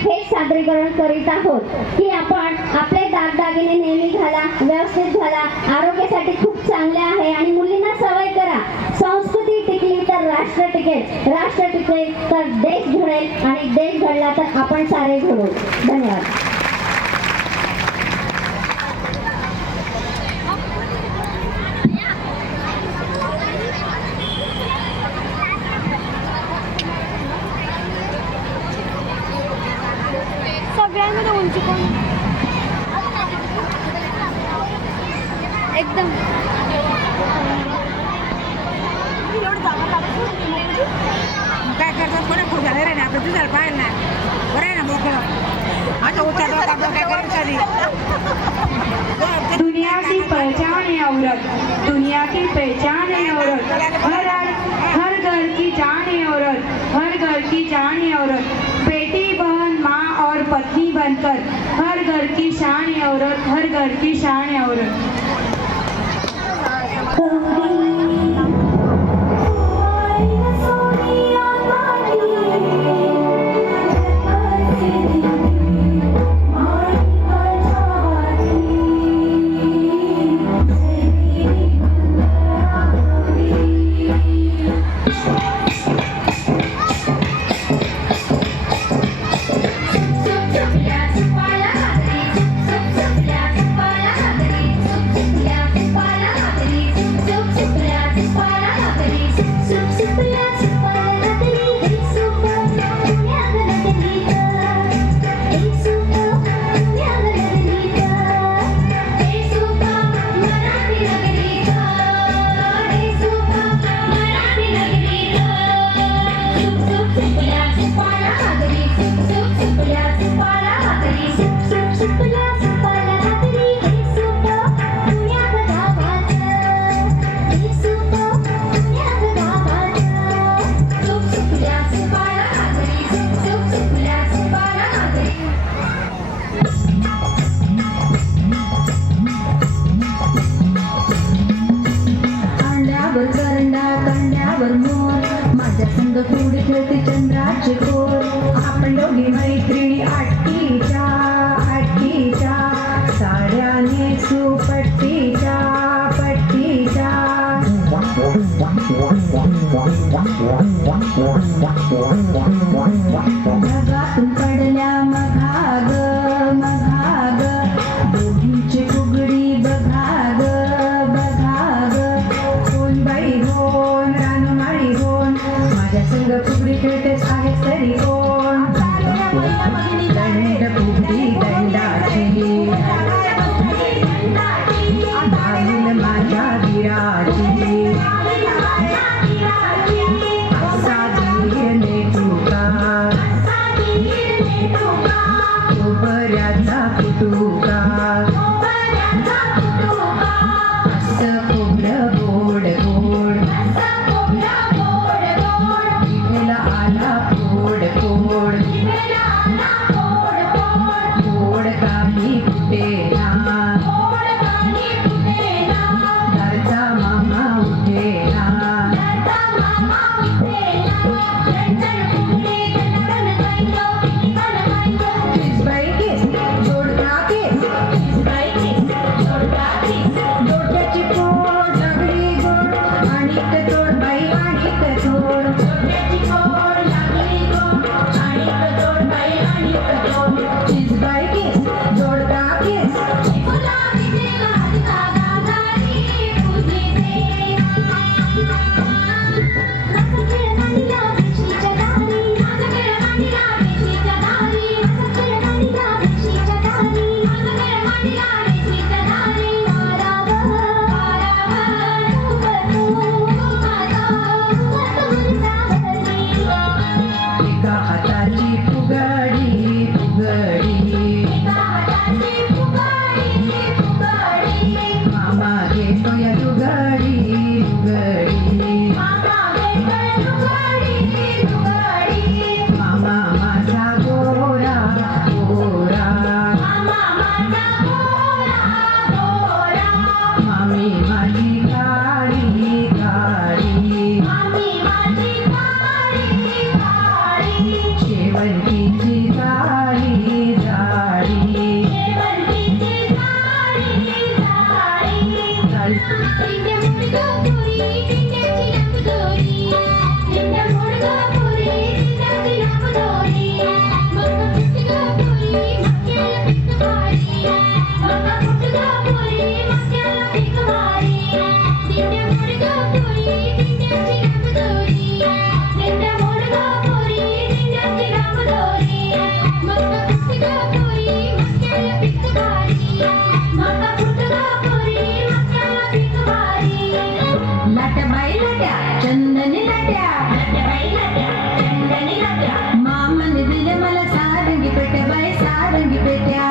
हे सादरीकरण करीत आहोत की आपण आपले दागदागिने नेहमी घाला व्यवस्थित घाला. आरोग्यासाठी खूप चांगले आहे आणि मुलींना सवय करा. संस्कृती टिकली तर राष्ट्र टिकेल. राष्ट्र टिकेल तर देश घडेल आणि देश घडला तर आपण सारे घडू. धन्यवाद. सगळ्यांमध्ये उंची कोण एकदम काय करतात कोणी खूप झालं रे ना आपलं तुझ्याला पाहिलं ना बरं आहे ना मोकळं आता उतर आपलं काय करायचं दुनिया की पहचान है औरत दुनिया की पहचान है औरत हर हर घर की जान है औरत हर घर की जान है औरत पत्नी बनकर. हर घर की शान औरत हर घर की शान औरत. Jagat बेटा